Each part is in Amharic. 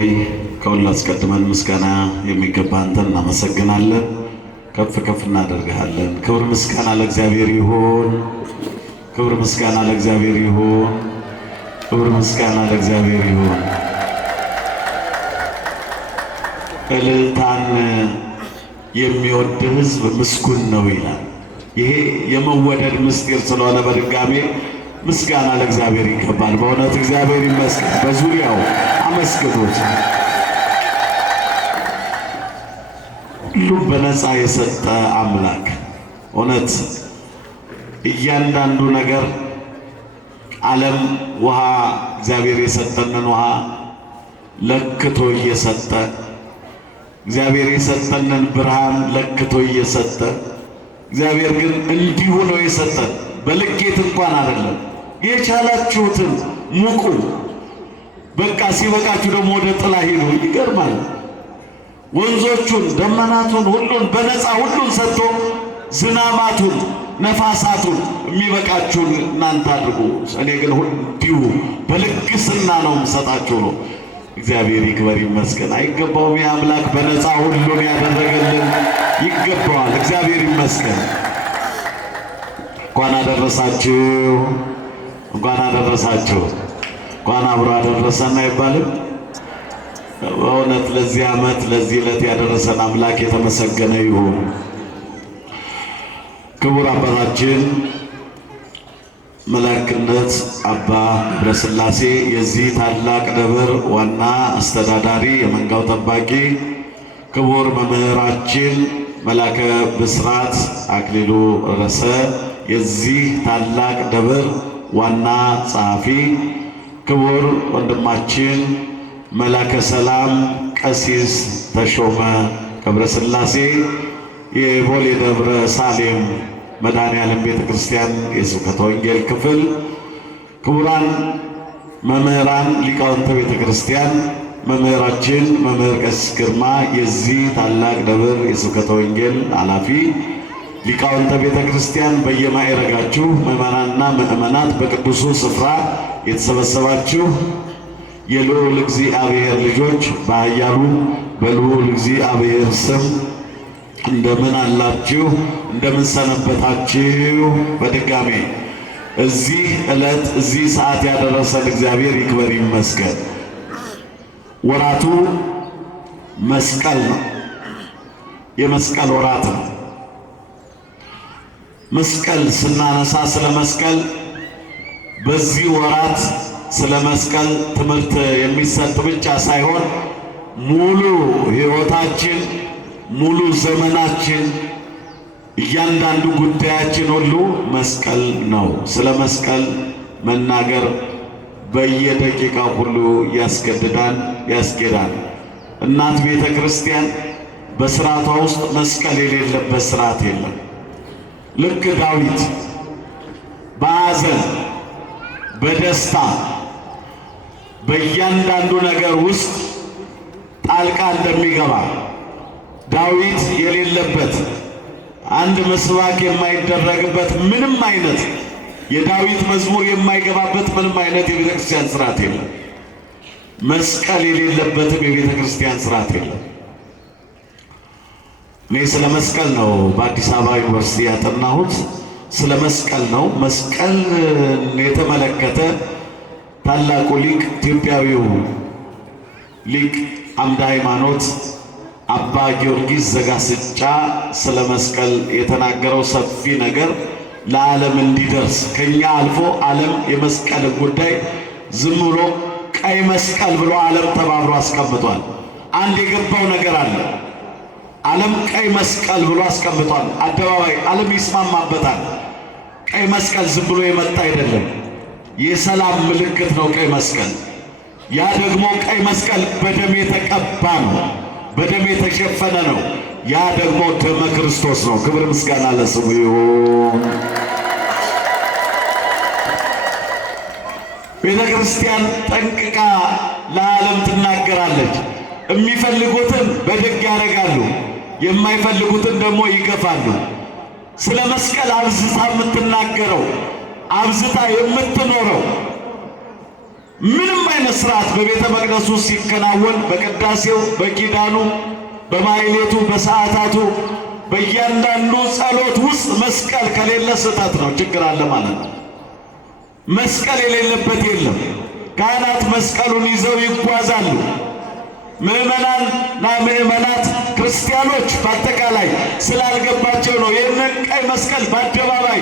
ከሁሉ አስቀድመን ምስጋና የሚገባ አንተን እናመሰግናለን፣ ከፍ ከፍ እናደርግሃለን። ክብር ምስጋና ለእግዚአብሔር ይሁን። ክብር ምስጋና ለእግዚአብሔር ይሁን። ክብር ምስጋና ለእግዚአብሔር ይሁን። እልልታን የሚወድ ሕዝብ ምስጉን ነው ይላል። ይሄ የመወደድ ምስጢር ስለሆነ በድጋሜ ምስጋና ለእግዚአብሔር ይገባል። በእውነት እግዚአብሔር ይመስገን። በዙሪያው አመስግኑት። ሁሉም በነፃ የሰጠ አምላክ እውነት እያንዳንዱ ነገር ዓለም ውሃ እግዚአብሔር የሰጠንን ውሃ ለክቶ እየሰጠ እግዚአብሔር የሰጠንን ብርሃን ለክቶ እየሰጠ እግዚአብሔር ግን እንዲሁ ነው የሰጠን። በልኬት እንኳን አይደለም። የቻላችሁትን ሙቁ፣ በቃ ሲበቃችሁ ደግሞ ወደ ጥላ ሂዱ። ይገርማል። ወንዞቹን፣ ደመናቱን፣ ሁሉን በነፃ ሁሉን ሰጥቶ ዝናማቱን፣ ነፋሳቱን የሚበቃችሁን እናንተ አድርጉ፣ እኔ ግን እንዲሁ በልግስና ነው የምሰጣችሁ ነው። እግዚአብሔር ይክበር ይመስገን። አይገባውም? የአምላክ በነፃ ሁሉን ያደረገልን ይገባዋል። እግዚአብሔር ይመስገን። እንኳን አደረሳችሁ፣ እንኳን አደረሳችሁ፣ እንኳን አብሮ አደረሰን አይባልም? በእውነት ለዚህ ዓመት ለዚህ ዕለት ያደረሰን አምላክ የተመሰገነ ይሁን። ክቡር አባታችን መላክነት አባ ገብረስላሴ የዚህ ታላቅ ደብር ዋና አስተዳዳሪ፣ የመንጋው ጠባቂ፣ ክቡር መምህራችን መላከ ብስራት አክሊሉ ረሰ የዚህ ታላቅ ደብር ዋና ጸሐፊ፣ ክቡር ወንድማችን መላከ ሰላም ቀሲስ ተሾመ ገብረስላሴ የቦሌ ደብረ ሳሌም መድኃኔዓለም ቤተ ክርስቲያን የስብከተ ወንጌል ክፍል፣ ክቡራን መምህራን ሊቃውንተ ቤተ ክርስቲያን፣ መምህራችን መምህር ቀሲስ ግርማ የዚህ ታላቅ ደብር የስብከተ ወንጌል ኃላፊ፣ ሊቃውንተ ቤተ ክርስቲያን በየማዕረጋችሁ ምዕመናንና ምዕመናት፣ በቅዱሱ ስፍራ የተሰበሰባችሁ የልዑል እግዚአብሔር ልጆች በኃያሉ በልዑል እግዚአብሔር ስም እንደምን አላችሁ? እንደምን ሰነበታችሁ? በድጋሜ እዚህ ዕለት እዚህ ሰዓት ያደረሰን እግዚአብሔር ይክበር ይመስገን። ወራቱ መስቀል ነው። የመስቀል ወራት ነው። መስቀል ስናነሳ ስለ መስቀል በዚህ ወራት ስለ መስቀል ትምህርት የሚሰጥ ብቻ ሳይሆን ሙሉ ሕይወታችን ሙሉ ዘመናችን እያንዳንዱ ጉዳያችን ሁሉ መስቀል ነው። ስለ መስቀል መናገር በየደቂቃው ሁሉ ያስገድዳል፣ ያስኬዳል። እናት ቤተ ክርስቲያን በሥርዓቷ ውስጥ መስቀል የሌለበት ሥርዓት የለም። ልክ ዳዊት በሐዘን በደስታ በእያንዳንዱ ነገር ውስጥ ጣልቃ እንደሚገባ ዳዊት የሌለበት አንድ መስባክ የማይደረግበት ምንም አይነት የዳዊት መዝሙር የማይገባበት ምንም አይነት የቤተ ክርስቲያን ሥርዓት የለም። መስቀል የሌለበትም የቤተ ክርስቲያን ሥርዓት የለም። እኔ ስለ መስቀል ነው በአዲስ አበባ ዩኒቨርሲቲ ያጠናሁት። ስለ መስቀል ነው። መስቀል የተመለከተ ታላቁ ሊቅ ኢትዮጵያዊው ሊቅ አምደ ሃይማኖት አባ ጊዮርጊስ ዘጋስጫ ስለ መስቀል የተናገረው ሰፊ ነገር ለዓለም እንዲደርስ ከኛ አልፎ ዓለም የመስቀል ጉዳይ ዝም ብሎ ቀይ መስቀል ብሎ ዓለም ተባብሮ አስቀምጧል። አንድ የገባው ነገር አለ። ዓለም ቀይ መስቀል ብሎ አስቀምጧል። አደባባይ ዓለም ይስማማበታል። ቀይ መስቀል ዝም ብሎ የመጣ አይደለም። የሰላም ምልክት ነው ቀይ መስቀል። ያ ደግሞ ቀይ መስቀል በደም የተቀባ ነው፣ በደም የተሸፈነ ነው። ያ ደግሞ ደመ ክርስቶስ ነው። ክብር ምስጋና ለስሙ ይሁን። ቤተ ክርስቲያን ጠንቅቃ ለዓለም ትናገራለች። የሚፈልጉትን በደግ ያደርጋሉ፣ የማይፈልጉትን ደግሞ ይገፋሉ። ስለ መስቀል አብዝታ የምትናገረው አብዝታ የምትኖረው ምንም አይነት ስርዓት በቤተ መቅደሱ ሲከናወን በቅዳሴው፣ በኪዳኑ፣ በማሕሌቱ፣ በሰዓታቱ በእያንዳንዱ ጸሎት ውስጥ መስቀል ከሌለ ስህተት ነው፣ ችግር አለ ማለት ነው። መስቀል የሌለበት የለም። ካህናት መስቀሉን ይዘው ይጓዛሉ። ምዕመናንና ምዕመናት ክርስቲያኖች በአጠቃላይ ስላልገባቸው ነው ይህንን ቀይ መስቀል በአደባባይ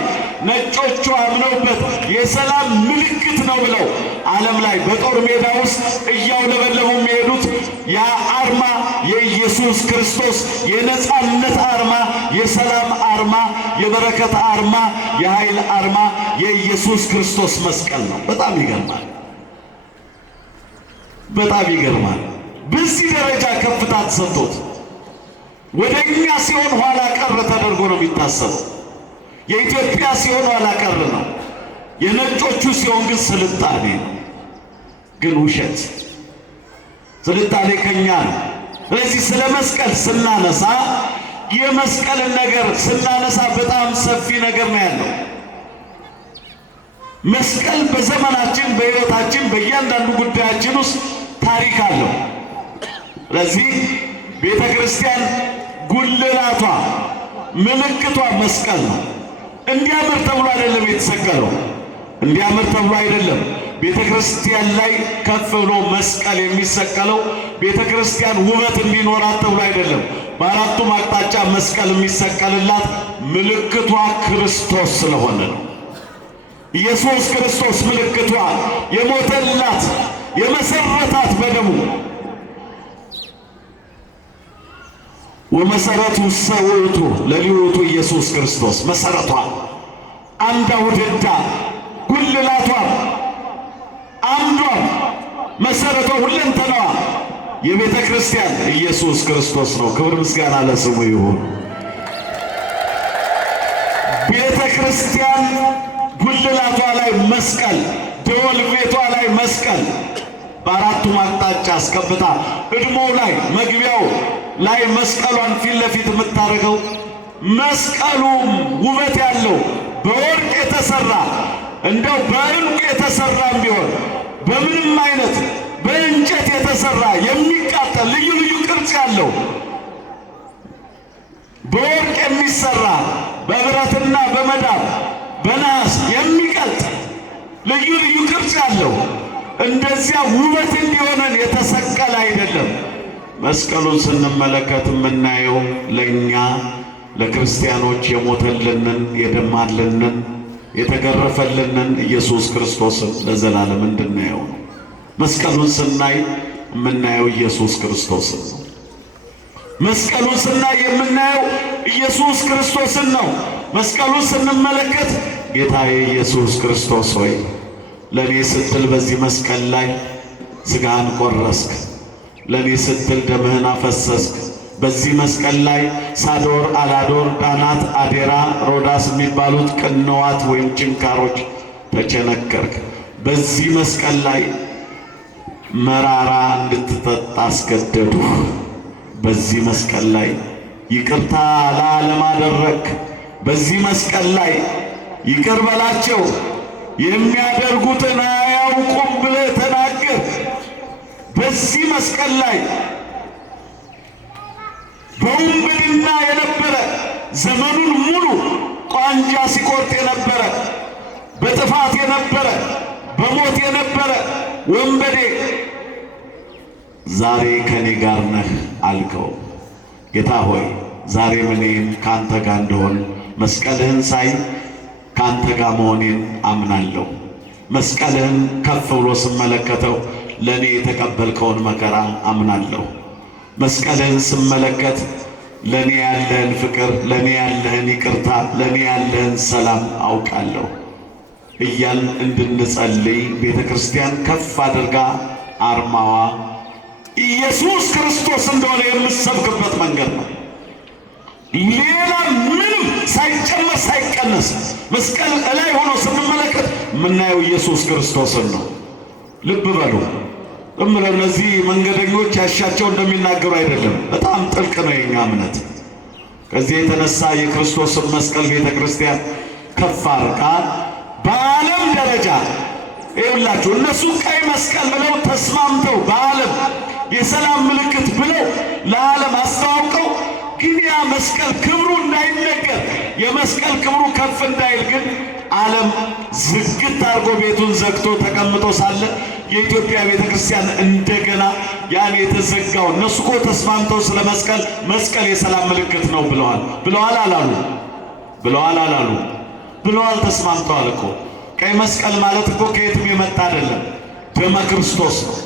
ነጮቹ አምነውበት የሰላም ምልክት ነው ብለው ዓለም ላይ በጦር ሜዳ ውስጥ እያውለበለቡ የሚሄዱት ያ አርማ የኢየሱስ ክርስቶስ የነጻነት አርማ፣ የሰላም አርማ፣ የበረከት አርማ፣ የኃይል አርማ የኢየሱስ ክርስቶስ መስቀል ነው። በጣም ይገርማል። በጣም ይገርማል። በዚህ ደረጃ ከፍታ ተሰጥቶት ወደኛ ሲሆን ኋላ ቀር ተደርጎ ነው የሚታሰበው። የኢትዮጵያ ሲሆን ኋላ ቀር ነው፣ የነጮቹ ሲሆን ግን ስልጣኔ ነው። ግን ውሸት፣ ስልጣኔ ከኛ ነው። ስለዚህ ስለ መስቀል ስናነሳ የመስቀልን ነገር ስናነሳ በጣም ሰፊ ነገር ነው ያለው። መስቀል በዘመናችን በሕይወታችን በእያንዳንዱ ጉዳያችን ውስጥ ታሪክ አለው። ስለዚህ ቤተ ክርስቲያን ጉልላቷ ምልክቷ መስቀል ነው። እንዲያምር ተብሎ አይደለም የተሰቀለው፣ እንዲያምር ተብሎ አይደለም። ቤተ ክርስቲያን ላይ ከፍ ብሎ መስቀል የሚሰቀለው ቤተ ክርስቲያን ውበት እንዲኖራት ተብሎ አይደለም። በአራቱም አቅጣጫ መስቀል የሚሰቀልላት ምልክቷ ክርስቶስ ስለሆነ ነው። ኢየሱስ ክርስቶስ ምልክቷ የሞተላት የመሰረታት በደሙ ወመሰረቱ ሰውቱ ለሊወቱ ኢየሱስ ክርስቶስ መሰረቷ አንዳ ውድዳ ጉልላቷ አንዷ መሰረቷ ሁለንተናዋ የቤተ ክርስቲያን ኢየሱስ ክርስቶስ ነው። ክብር ምስጋና ለስሙ ይሁን። ቤተ ክርስቲያን ጉልላቷ ላይ መስቀል፣ ደወል ቤቷ ላይ መስቀል በአራቱም አቅጣጫ አስከብታ እድሞው ላይ መግቢያው ላይ መስቀሏን ፊት ለፊት የምታደርገው መስቀሉ ውበት ያለው በወርቅ የተሰራ እንደው በዕንቁ የተሰራም ቢሆን በምንም አይነት በእንጨት የተሰራ የሚቃጠል ልዩ ልዩ ቅርጽ ያለው በወርቅ የሚሰራ በብረትና በመዳብ በነሐስ የሚቀልጥ ልዩ ልዩ ቅርጽ ያለው እንደዚያ ውበት እንዲሆነን የተሰቀለ አይደለም። መስቀሉን ስንመለከት የምናየው ለእኛ ለክርስቲያኖች የሞተልንን የደማልንን የተገረፈልንን ኢየሱስ ክርስቶስን ለዘላለም እንድናየው ነው። መስቀሉን ስናይ የምናየው ኢየሱስ ክርስቶስን ነው። መስቀሉን ስናይ የምናየው ኢየሱስ ክርስቶስን ነው። መስቀሉን ስንመለከት ጌታዬ ኢየሱስ ክርስቶስ ሆይ ለኔ ስትል በዚህ መስቀል ላይ ሥጋህን ቆረስክ፣ ለኔ ስትል ደምህን አፈሰስክ። በዚህ መስቀል ላይ ሳዶር፣ አላዶር፣ ዳናት፣ አዴራ፣ ሮዳስ የሚባሉት ቅንዋት ወይም ጭንካሮች ተቸነከርክ። በዚህ መስቀል ላይ መራራ እንድትጠጣ አስገደዱ። በዚህ መስቀል ላይ ይቅርታ ለዓለም አደረግ። በዚህ መስቀል ላይ ይቅር በላቸው የሚያደርጉትን አያውቁም ብለህ ተናገር። በዚህ መስቀል ላይ በውንብድና የነበረ ዘመኑን ሙሉ ቋንጃ ሲቆርጥ የነበረ በጥፋት የነበረ በሞት የነበረ ወንበዴ ዛሬ ከኔ ጋር ነህ አልከው። ጌታ ሆይ ዛሬ እኔም ካንተ ጋር እንደሆን መስቀልህን ሳይ ካንተ ጋር መሆኔን አምናለሁ። መስቀልህን ከፍ ብሎ ስመለከተው ለኔ የተቀበልከውን መከራ አምናለሁ። መስቀልህን ስመለከት ለኔ ያለህን ፍቅር፣ ለኔ ያለህን ይቅርታ፣ ለኔ ያለህን ሰላም አውቃለሁ እያል እንድንጸልይ ቤተ ክርስቲያን ከፍ አድርጋ አርማዋ ኢየሱስ ክርስቶስ እንደሆነ የምትሰብክበት መንገድ ነው። ሌላ ምንም ሳይጨመር ሳይቀነስ መስቀል ላይ ሆኖ ስንመለከት የምናየው ኢየሱስ ክርስቶስን ነው። ልብ በሉ እምለው እነዚህ መንገደኞች ያሻቸው እንደሚናገሩ አይደለም። በጣም ጥልቅ ነው የኛ እምነት። ከዚህ የተነሳ የክርስቶስን መስቀል ቤተ ክርስቲያን ከፍ አድርጋ በዓለም ደረጃ ይኸውላችሁ እነሱ ቀይ መስቀል ብለው ተስማምተው በዓለም የሰላም ምልክት ብለው ለዓለም አስተዋውቀው፣ ግን ያ መስቀል ክብሩ እንዳይነገር የመስቀል ክብሩ ከፍ እንዳይል ግን ዓለም ዝግት አድርጎ ቤቱን ዘግቶ ተቀምጦ ሳለ የኢትዮጵያ ቤተክርስቲያን እንደገና ያን የተዘጋው እነሱ እኮ ተስማምተው ስለ መስቀል የሰላም ምልክት ነው ብለዋል አላሉ? ብለዋል፣ ተስማምተዋል እኮ። ቀይ መስቀል ማለት እኮ ከየትም የመጣ አይደለም፣ ደመ ክርስቶስ ነው።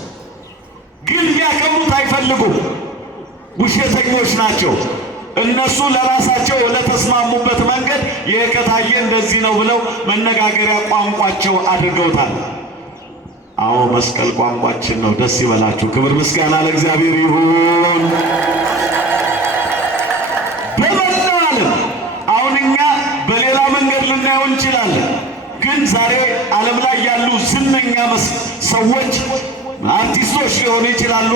ግን ሊያከብሩት አይፈልጉም፣ ውሸተኞች ናቸው። እነሱ ለራሳቸው ለተስማሙበት መንገድ ይሄ ከታየ እንደዚህ ነው ብለው መነጋገሪያ ቋንቋቸው አድርገውታል። አዎ መስቀል ቋንቋችን ነው። ደስ ይበላችሁ። ክብር ምስጋና ለእግዚአብሔር ይሁን። በመላው ዓለም አሁን እኛ በሌላ መንገድ ልናየው እንችላለን። ግን ዛሬ ዓለም ላይ ያሉ ዝነኛ ሰዎች አርቲስቶች ሊሆኑ ይችላሉ፣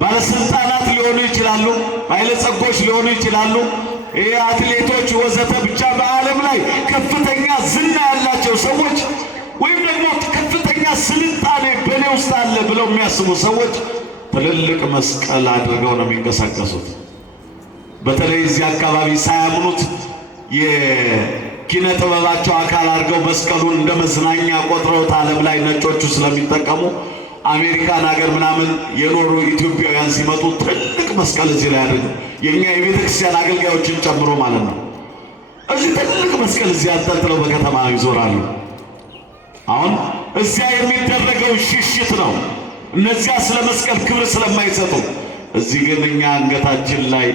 ባለስልጣናት ሊሆኑ ይችላሉ፣ ባለጸጎች ሊሆኑ ይችላሉ፣ አትሌቶች ወዘተ፣ ብቻ በዓለም ላይ ከፍተኛ ዝና ያላቸው ሰዎች ወይም ደግሞ ከፍተኛ ስልጣኔ በእኔ ውስጥ አለ ብለው የሚያስቡ ሰዎች ትልልቅ መስቀል አድርገው ነው የሚንቀሳቀሱት። በተለይ እዚህ አካባቢ ሳያምኑት የኪነ ጥበባቸው አካል አድርገው መስቀሉን እንደ መዝናኛ ቆጥረውት ዓለም ላይ ነጮቹ ስለሚጠቀሙ አሜሪካን ሀገር ምናምን የኖሩ ኢትዮጵያውያን ሲመጡ ትልቅ መስቀል እዚህ ላይ አድርገው የኛ የቤተ ክርስቲያን አገልጋዮችን ጨምሮ ማለት ነው እዚህ ትልቅ መስቀል እዚህ አንጠልጥለው በከተማ ይዞራሉ። አሁን እዚያ የሚደረገው ሽሽት ነው። እነዚያ ስለ መስቀል ክብር ስለማይሰጡ፣ እዚህ ግን እኛ አንገታችን ላይ፣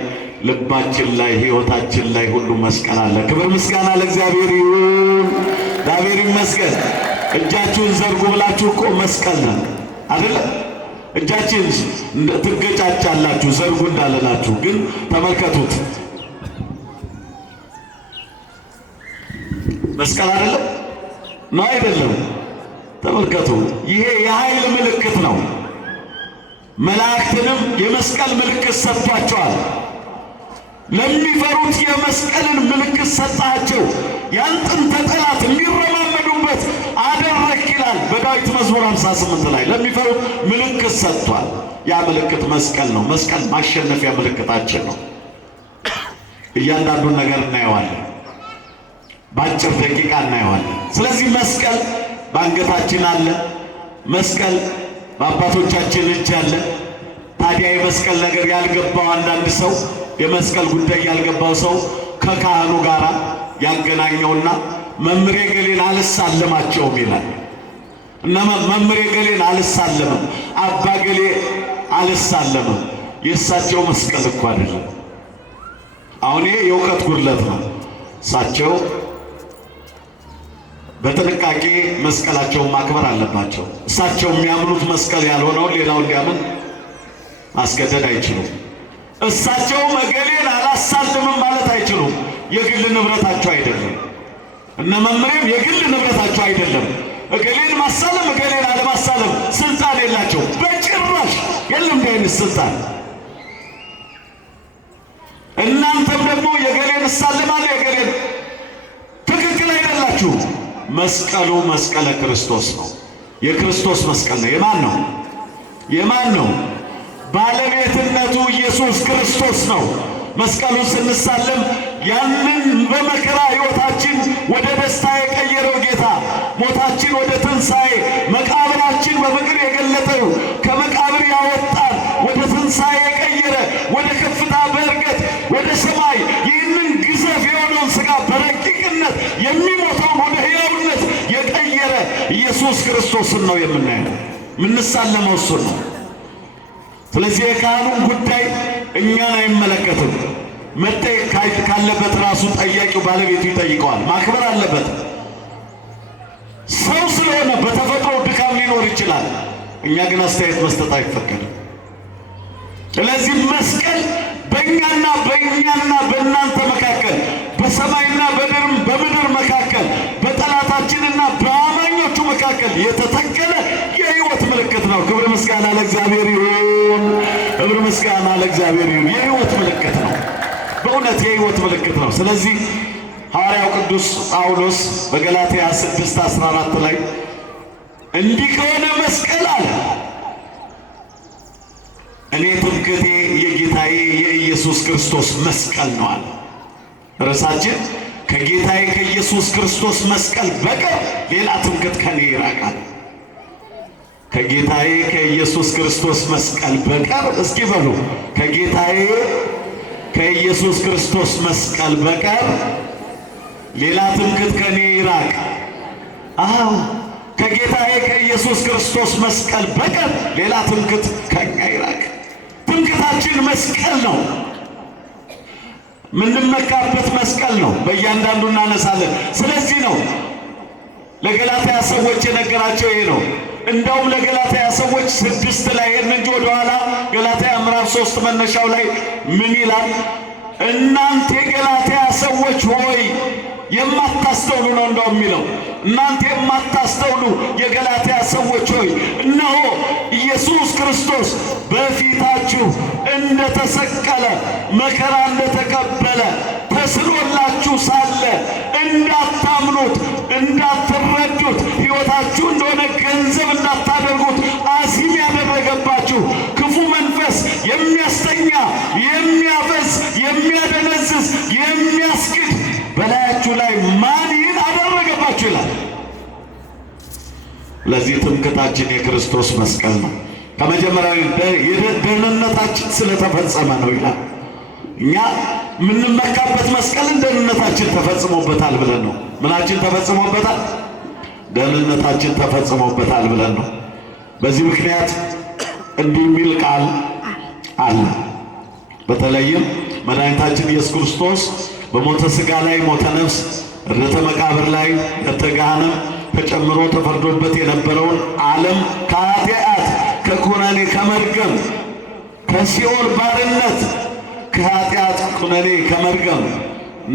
ልባችን ላይ፣ ሕይወታችን ላይ ሁሉ መስቀል አለ። ክብር ምስጋና ለእግዚአብሔር ይሁን። እግዚአብሔር ይመስገን። እጃችሁን ዘርጉ ብላችሁ እኮ መስቀል ነው አይደለ? እጃችን ትገጫጫላችሁ ዘርጉ እንዳለላችሁ፣ ግን ተመልከቱት መስቀል አይደለም ነው አይደለም? ተመልከቱ። ይሄ የኃይል ምልክት ነው። መላእክትንም የመስቀል ምልክት ሰጥቷቸዋል። ለሚፈሩት የመስቀልን ምልክት ሰጣቸው። ያን ጥንተ ጠላት የሚረማመዱበት አደረክ ይላል በዳዊት መዝሙር 58 ላይ። ለሚፈሩት ምልክት ሰጥቷል። ያ ምልክት መስቀል ነው። መስቀል ማሸነፊያ ምልክታችን ነው። እያንዳንዱን ነገር እናየዋለን፣ በአጭር ደቂቃ እናየዋለን። ስለዚህ መስቀል በአንገታችን አለ። መስቀል በአባቶቻችን እጅ አለ። ታዲያ የመስቀል ነገር ያልገባው አንዳንድ ሰው፣ የመስቀል ጉዳይ ያልገባው ሰው ከካህኑ ጋር ያገናኘውና መምሬ ገሌን አልሳለማቸውም ይላል። እና መምሬ ገሌን አልሳለምም፣ አባ ገሌ አልሳለምም። የእሳቸው መስቀል እኮ አይደለም። አሁን ይሄ የእውቀት ጉድለት ነው። እሳቸው በጥንቃቄ መስቀላቸውን ማክበር አለባቸው። እሳቸው የሚያምኑት መስቀል ያልሆነውን ሌላው እንዲያምን ማስገደድ አይችሉም። እሳቸው እገሌን አላሳልምም ማለት አይችሉም። የግል ንብረታቸው አይደለም። እነ መምሬም የግል ንብረታቸው አይደለም። እገሌን ማሳለም እገሌን አለማሳለም ስልጣን የላቸው በጭራሽ። የለም እንዲህ አይነት ስልጣን። እናንተም ደግሞ የገሌን እሳልማለሁ የገሌን ትክክል አይደላችሁ። መስቀሉ መስቀለ ክርስቶስ ነው። የክርስቶስ መስቀል ነው። የማን ነው? የማን ነው? ባለቤትነቱ ኢየሱስ ክርስቶስ ነው። መስቀሉን ስንሳለም ያንን በመከራ ሕይወታችን ወደ ደስታ የቀየረው ጌታ፣ ሞታችን ወደ ትንሣኤ፣ መቃብራችን በፍቅር የገለጠው፣ ከመቃብር ያወጣን ወደ ትንሣኤ የቀየረ፣ ወደ ከፍታ በእርገት ወደ ሰማይ ይህንን ግዘፍ የሆነውን ሥጋ በረቂቅነት የሚሞተውን ወደ ሕያውነት የቀየረ ኢየሱስ ክርስቶስን ነው የምናየው። የምንሳለመው እሱን ነው። ስለዚህ የካህኑን ጉዳይ እኛን አይመለከትም። መጠየቅ ካለበት ራሱ ጠያቂው ባለቤቱ ይጠይቀዋል። ማክበር አለበት። ሰው ስለሆነ በተፈጥሮ ድካም ሊኖር ይችላል። እኛ ግን አስተያየት መስጠት አይፈቀድም። ስለዚህ መስቀል በእኛና በእናንተ መካከል፣ በሰማይና በምድር መካከል፣ በጠላታችንና በአማኞቹ መካከል የተተከለ የሕይወት ምልክት ነው። ክብር ምስጋና ለእግዚአብሔር ይሁን። ክብር ምስጋና ለእግዚአብሔር ይሁን። የሕይወት ምልክት ነው። በእውነት የሕይወት ምልክት ነው። ስለዚህ ሐዋርያው ቅዱስ ጳውሎስ በገላትያ 6:14 ላይ እንዲህ ከሆነ መስቀል አለ እኔ ትምክህቴ የጌታዬ የኢየሱስ ክርስቶስ መስቀል ነው አለ። ርዕሳችን ከጌታዬ ከኢየሱስ ክርስቶስ መስቀል በቀር ሌላ ትምክህት ከኔ ይራቃል። ከጌታዬ ከኢየሱስ ክርስቶስ መስቀል በቀር እስኪ በሉ ከጌታዬ ከኢየሱስ ክርስቶስ መስቀል በቀር ሌላ ትምክህት ከኔ ይራቅ። አዎ ከጌታዬ ከኢየሱስ ክርስቶስ መስቀል በቀር ሌላ ትምክህት ከኛ ይራቅ። ትምክህታችን መስቀል ነው። ምንመካበት መስቀል ነው። በእያንዳንዱ እናነሳለን። ስለዚህ ነው ለገላትያ ሰዎች የነገራቸው ይሄ ነው። እንደውም ለገላትያ ሰዎች 6 ላይ ሄድን እንጂ ወደኋላ ገላትያ ምዕራፍ 3 መነሻው ላይ ምን ይላል? እናንተ የገላትያ ሰዎች ሆይ የማታስተውሉ ነው እንደውም የሚለው። እናንተ የማታስተውሉ የገላትያ ሰዎች ሆይ እነሆ ኢየሱስ ክርስቶስ በፊታችሁ እንደተሰቀለ መከራ እንደተቀበለ ተስሎላችሁ ሳለ እንዳታምኑት፣ እንዳትረዱት፣ ሕይወታችሁ እንደሆነ ገንዘብ እንዳታደርጉት አሲም ያደረገባችሁ ክፉ መንፈስ የሚያስተኛ፣ የሚያፈዝ፣ የሚያደነዝዝ፣ የሚያስክድ በላያችሁ ላይ ማን ይህን አደረገባችሁ ይላል። ለዚህ ትምክህታችን የክርስቶስ መስቀል ነው። ከመጀመሪያው ደህንነታችን ስለተፈጸመ ነው ይላል። እኛ የምንመካበት መስቀልን ደህንነታችን ተፈጽሞበታል ብለን ነው። ምናችን ተፈጽሞበታል? ደህንነታችን ተፈጽሞበታል ብለን ነው። በዚህ ምክንያት እንዲህ የሚል ቃል አለ። በተለይም መድኃኒታችን ኢየሱስ ክርስቶስ በሞተ ሥጋ ላይ ሞተ ነፍስ፣ ርደተ መቃብር ላይ ርደተ ገሃነም ተጨምሮ ተፈርዶበት የነበረውን ዓለም ከኃጢአት፣ ከኩነኔ፣ ከመርገም፣ ከሲኦል ባርነት፣ ከኃጢአት ኩነኔ፣ ከመርገም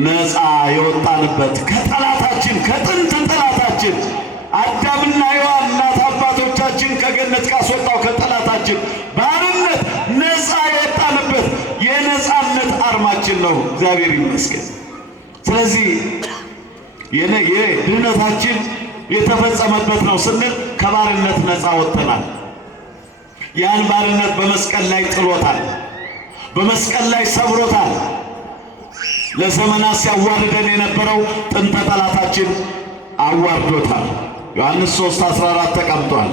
ነፃ የወጣንበት ከጠላታችን ከጥንት ጠላታችን አዳምና ሔዋን እናት አባቶቻችን ከገነት ካስወጣው ከጠላታችን ባርነት ነፃ የወጣንበት የነፃነት አርማችን ነው። እግዚአብሔር ይመስገን። ስለዚህ የድህነታችን የተፈጸመበት ነው ስንል ከባርነት ነፃ ወጥተናል። ያን ባርነት በመስቀል ላይ ጥሎታል፣ በመስቀል ላይ ሰብሮታል። ለዘመናት ሲያዋርደን የነበረው ጥንተ ጠላታችን አዋርዶታል። ዮሐንስ 3:14 ተቀምጧል።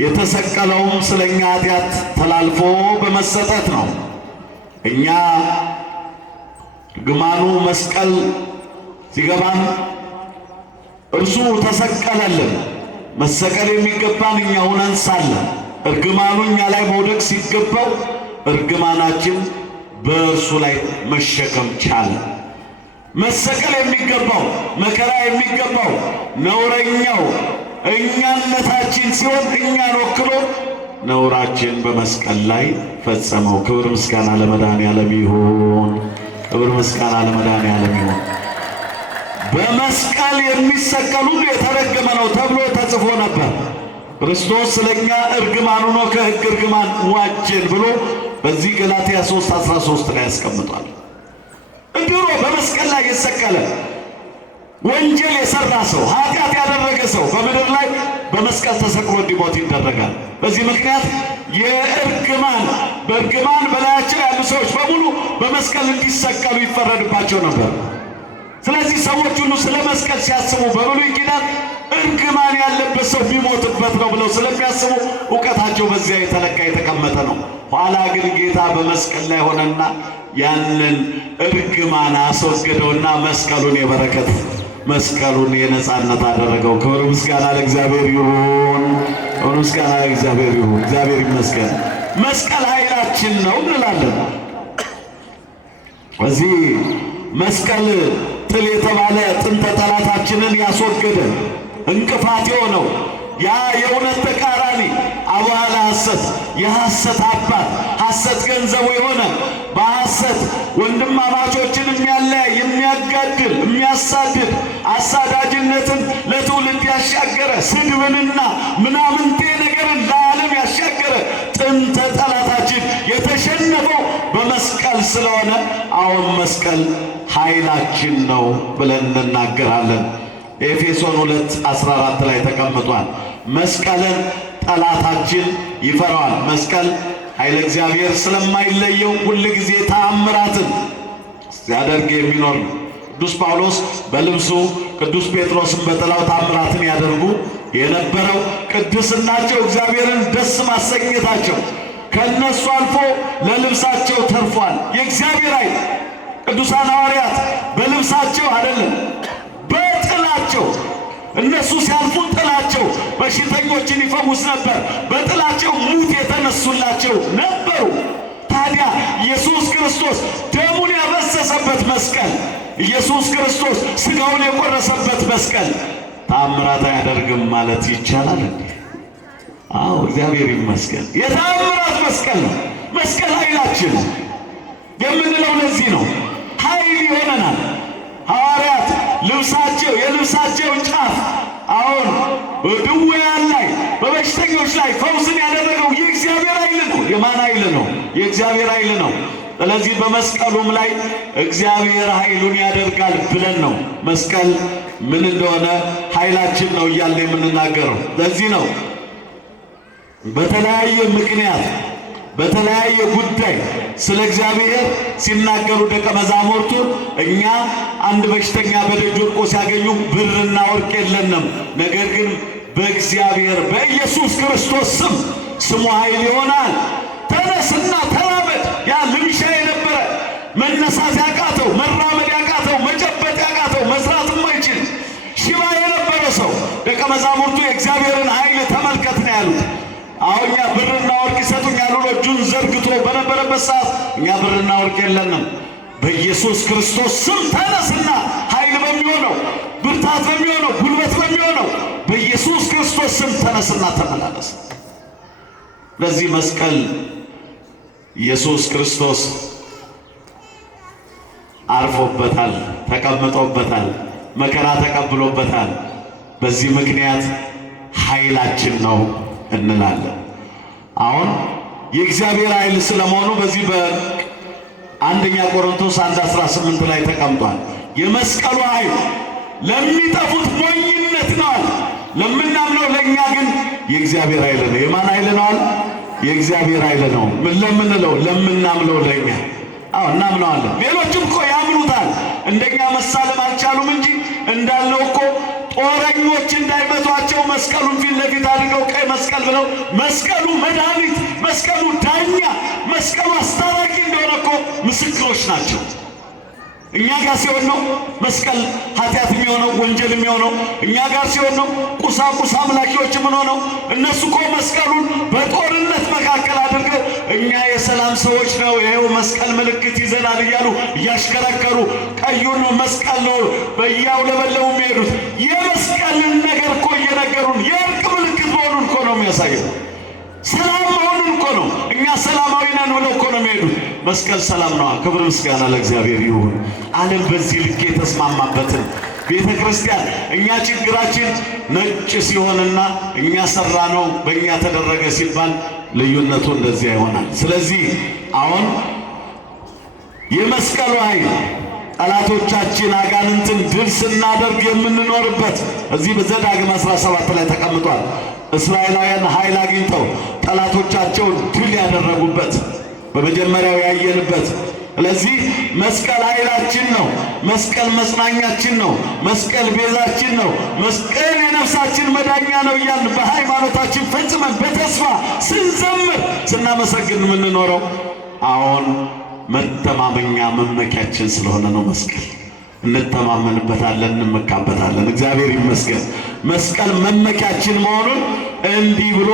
የተሰቀለውም ስለኛ ኃጢአት ተላልፎ በመሰጠት ነው። እኛ ግማኑ መስቀል ሲገባን እርሱ ተሰቀለልን። መሰቀል የሚገባን እኛ ሆነን ሳለ እርግማኑ እኛ ላይ መውደቅ ሲገባው እርግማናችን በእርሱ ላይ መሸከም ቻለ። መሰቀል የሚገባው መከራ የሚገባው ነውረኛው እኛነታችን ሲሆን እኛን ወክሎ ነውራችን በመስቀል ላይ ፈጸመው። ክብር ምስጋና ለመድኃኔዓለም ይሁን። ክብር ምስጋና ለመድኃኔዓለም ይሁን። በመስቀል የሚሰቀል ሁሉ የተረገመ ነው ተብሎ ተጽፎ ነበር። ክርስቶስ ስለኛ እርግማን ሆኖ ከሕግ እርግማን ዋጀን ብሎ በዚህ ገላትያ 3:13 ላይ ያስቀምጧል። ድሮ በመስቀል ላይ የተሰቀለ ወንጀል የሰራ ሰው ኃጢአት ያደረገ ሰው በምድር ላይ በመስቀል ተሰቅሎ እንዲሞት ይደረጋል። በዚህ ምክንያት በእርግማን በላያቸው ያሉ ሰዎች በሙሉ በመስቀል እንዲሰቀሉ ይፈረድባቸው ነበር። ስለዚህ ሰዎች ሁሉ ስለ መስቀል ሲያስቡ በብሉይ ኪዳን እርግማን ያለበት ሰው ቢሞትበት ነው ብለው ስለሚያስቡ እውቀታቸው በዚያ የተለካ የተቀመጠ ነው። ኋላ ግን ጌታ በመስቀል ላይ ሆነና ያንን እርግማን አስወገደውና መስቀሉን የበረከት መስቀሉን የነጻነት አደረገው። ክብር ምስጋና ለእግዚአብሔር ይሁን። ክብር ምስጋና ለእግዚአብሔር ይሁን። እግዚአብሔር ይመስገን። መስቀል ኃይላችን ነው እንላለን። በዚህ መስቀል ጥል የተባለ ጥንተ ጠላታችንን ያስወገደ እንቅፋት የሆነው ያ የእውነት ተቃራኒ አቡሃለ ሐሰት የሐሰት አባት ሐሰት ገንዘቡ የሆነ በሐሰት ወንድማማቾችን የሚያለያይ የሚያጋድል የሚያሳድድ አሳዳጅነትን ለትውልድ ያሻገረ ስድብንና ምናምንቴ ነገርን ለዓለም ያሻገረ ጥንተ ጠላታችን የተሸነፈው በመስቀል ስለሆነ አሁን መስቀል ኃይላችን ነው ብለን እንናገራለን። ኤፌሶን 2:14 ላይ ተቀምጧል። መስቀልን ጠላታችን ይፈራዋል። መስቀል ኃይለ እግዚአብሔር ስለማይለየው ሁል ጊዜ ተአምራትን ሲያደርግ የሚኖር ነው። ቅዱስ ጳውሎስ በልብሱ ቅዱስ ጴጥሮስን በጥላው ተአምራትን ያደርጉ የነበረው ቅድስናቸው እግዚአብሔርን ደስ ማሰኘታቸው ከነሱ አልፎ ለልብሳቸው ተርፏል። የእግዚአብሔር ኃይል ቅዱሳን ሐዋርያት በልብሳቸው አይደለም በጥላቸው እነሱ ሲያልፉ ጥላቸው በሽተኞችን ይፈውስ ነበር። በጥላቸው ሙት የተነሱላቸው ነበሩ። ታዲያ ኢየሱስ ክርስቶስ ደሙን ያፈሰሰበት መስቀል፣ ኢየሱስ ክርስቶስ ሥጋውን የቆረሰበት መስቀል ተአምራት አያደርግም ማለት ይቻላል እንዴ? አዎ፣ እግዚአብሔር ይመስገን የተአምራት መስቀል ነው። መስቀል ኃይላችን የምንለው ለዚህ ነው። ኃይል ይሆነናል። ሐዋርያት ልብሳቸው የልብሳቸው ጫፍ አሁን በድውያን ላይ በበሽተኞች ላይ ፈውስን ያደረገው የእግዚአብሔር ኃይል ነው። የማን ኃይል ነው? የእግዚአብሔር ኃይል ነው። ስለዚህ በመስቀሉም ላይ እግዚአብሔር ኃይሉን ያደርጋል ብለን ነው መስቀል ምን እንደሆነ ኃይላችን ነው እያለ የምንናገረው። ለዚህ ነው በተለያየ ምክንያት በተለያየ ጉዳይ ስለ እግዚአብሔር ሲናገሩ ደቀ መዛሙርቱ እኛ አንድ በሽተኛ በደጅ ወድቆ ሲያገኙ ብርና ወርቅ የለንም፣ ነገር ግን በእግዚአብሔር በኢየሱስ ክርስቶስ ስም ስሙ ኃይል ይሆናል፣ ተነስና ተራመድ። ያ ልምሻ የነበረ መነሳት ያቃተው፣ መራመድ ያቃተው፣ መጨበጥ ያቃተው፣ መስራት የማይችል ሽባ የነበረ ሰው ደቀ መዛሙርቱ የእግዚአብሔርን ኃይል ተመልከት ነው ያሉት። አሁን እኛ ብርና ወርቅ ይሰጡኛል ብሎ እጁን ዘርግቶ በነበረበት ሰዓት እኛ ብርና ወርቅ የለንም፣ በኢየሱስ ክርስቶስ ስም ተነስና ኃይል በሚሆነው ብርታት በሚሆነው ጉልበት በሚሆነው በኢየሱስ ክርስቶስ ስም ተነስና ተመላለስ። ለዚህ መስቀል ኢየሱስ ክርስቶስ አርፎበታል፣ ተቀምጦበታል፣ መከራ ተቀብሎበታል። በዚህ ምክንያት ኃይላችን ነው እንላለን። አሁን የእግዚአብሔር ኃይል ስለመሆኑ በዚህ በአንደኛ ቆሮንቶስ 1:18 ላይ ተቀምጧል። የመስቀሉ ኃይል ለሚጠፉት ሞኝነት ነው፣ ለምናምነው ለእኛ ግን የእግዚአብሔር ኃይል ነው። የማን ኃይል ነው? የእግዚአብሔር ኃይል ነው። ምን ለምንለው? ለምናምነው ለእኛ። አዎ እናምነዋለን። ሌሎችም እኮ ያምኑታል። እንደኛ መሳለም አልቻሉም እንጂ እንዳለው እኮ ጦረኞች እንዳይመቷቸው መስቀሉን ፊት ለፊት አድርገው ቀይ መስቀል ብለው መስቀሉ መድኃኒት፣ መስቀሉ ዳኛ፣ መስቀሉ አስታራቂ እንደሆነ እኮ ምስክሮች ናቸው። እኛ ጋር ሲሆን ነው መስቀል ኃጢአት የሚሆነው ወንጀል የሚሆነው። እኛ ጋር ሲሆን ነው ቁሳቁስ አምላኪዎች ምን ሆነው። እነሱ እኮ መስቀሉን በጦርነት መካከል አድርገው እኛ የሰላም ሰዎች ነው ይሄው መስቀል ምልክት ይዘናል እያሉ እያሽከረከሩ ቀዩን መስቀል ነው በያውለበለቡ የሚሄዱት። የመስቀልን ነገር እኮ እየነገሩን የእርቅ ምልክት መሆኑን እኮ ነው የሚያሳየው። ሰላም መሆኑን እኮ ነው። እኛ ሰላማዊ ነን ብለው እኮ ነው የሚሄዱት። መስቀል ሰላም ነው። ክብር ምስጋና ለእግዚአብሔር ይሁን። ዓለም በዚህ ልክ የተስማማበትን ቤተ ክርስቲያን እኛ ችግራችን ነጭ ሲሆንና እኛ ሰራ ነው በእኛ ተደረገ ሲባል ልዩነቱ እንደዚያ ይሆናል። ስለዚህ አሁን የመስቀሉ ኃይል ጠላቶቻችን አጋንንትን ድል ስናደርግ የምንኖርበት እዚህ በዘዳግም 17 ላይ ተቀምጧል። እስራኤላውያን ኃይል አግኝተው ጠላቶቻቸውን ድል ያደረጉበት በመጀመሪያው ያየንበት። ስለዚህ መስቀል ኃይላችን ነው። መስቀል መጽናኛችን ነው። መስቀል ቤዛችን ነው። መስቀል የነፍሳችን መዳኛ ነው እያልን በሃይማኖታችን ፈጽመን በተስፋ ስንዘምር ስናመሰግን የምንኖረው አሁን መተማመኛ መመኪያችን ስለሆነ ነው። መስቀል እንተማመንበታለን፣ እንመካበታለን። እግዚአብሔር ይመስገን መስቀል መመኪያችን መሆኑን እንዲህ ብሎ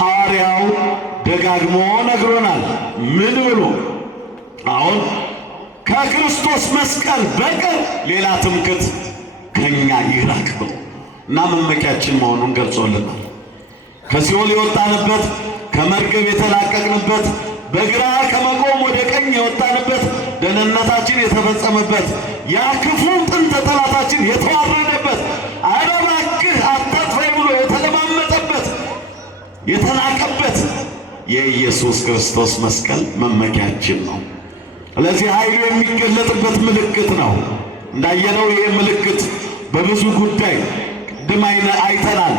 ሐዋርያው ደጋግሞ ነግሮናል። ምን ብሎ? አሁን ከክርስቶስ መስቀል በቀር ሌላ ትምክህት ከኛ ይራቅ ብሎ እና መመኪያችን መሆኑን ገልጾልናል። ከሲኦል የወጣንበት፣ ከመርገም የተላቀቅንበት፣ በግራ ከመቆም ወደ ቀኝ የወጣንበት፣ ደህንነታችን የተፈጸመበት፣ ያ ክፉ ጥንተ ጠላታችን የተዋረደበት፣ ኧረ እባክህ አታጥፋኝ ብሎ የተለማመጠበት፣ የተናቀበት የኢየሱስ ክርስቶስ መስቀል መመኪያችን ነው። ስለዚህ ኃይሉ የሚገለጥበት ምልክት ነው። እንዳየነው ይህ ምልክት በብዙ ጉዳይ ቅድም አይተናል።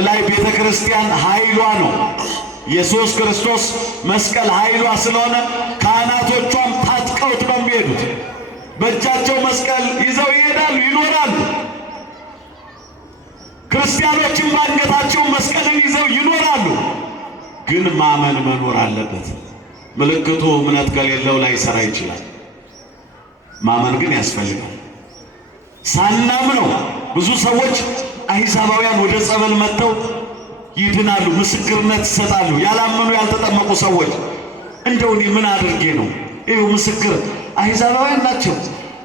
ላይ ቤተክርስቲያን ኃይሏ ነው። ኢየሱስ ክርስቶስ መስቀል ኃይሏ ስለሆነ ካህናቶቿም ታጥቀውት ነው የሚሄዱት። በእጃቸው መስቀል ይዘው ይሄዳሉ፣ ይኖራሉ። ክርስቲያኖችም ባንገታቸው መስቀልን ይዘው ይኖራሉ። ግን ማመን መኖር አለበት። ምልክቱ እምነት ከሌለው ላይሰራ ይችላል። ማመን ግን ያስፈልጋል። ሳናምነው ብዙ ሰዎች አሕዛባውያን ወደ ጸበል መጥተው ይድናሉ፣ ምስክርነት ይሰጣሉ። ያላመኑ ያልተጠመቁ ሰዎች እንደው እኔ ምን አድርጌ ነው? ይኸው ምስክር አሕዛባውያን ናቸው።